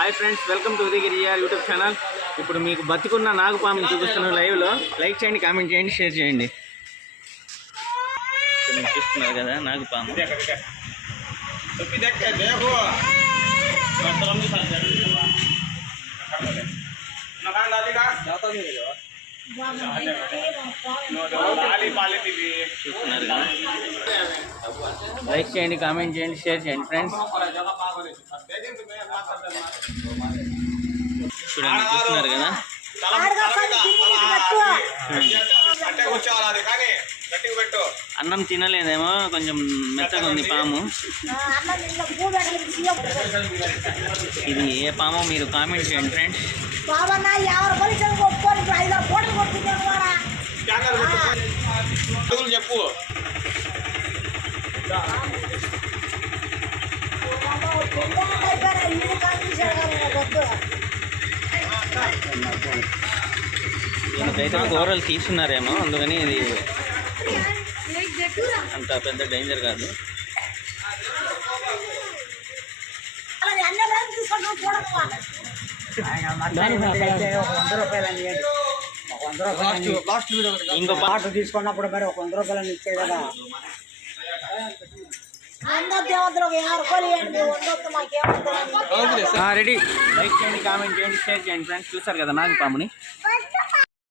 Hi friends welcome to Udayagiri YouTube channel. ఇప్పుడు మీకు బతికున్న నాగుపాముని చూపిస్తున్నాను లైవ్లో లైక్ చేయండి కామెంట్ చేయండి షేర్ చేయండి. చూస్తున్నారు కదా నాగుపాము. కదా లైక్ చేయండి కామెంట్ చేయండి షేర్ చేయండి ఫ్రెండ్స్ చూడండి చూస్తున్నారు కదా? అన్నం తినలేదేమో కొంచెం మెత్తగా ఉంది పాము. ఇది ఏ పామో మీరు కామెంట్ చేయండి ఫ్రెండ్స్ దీనికైతే కూరలు తీసుకున్నారేమో అందుకని ఇది అంత పెద్ద డేంజర్ కాదు. ఇంకో పా- ఆటో తీసుకున్నప్పుడు మరి ఒక వంద రూపాయలు ఇచ్చే కదా. రెడీ. లైక్ చేయండి కామెంట్ చేయండి షేర్ చేయండి. ఫ్రెండ్స్ చూసారు కదా నాగపాముని?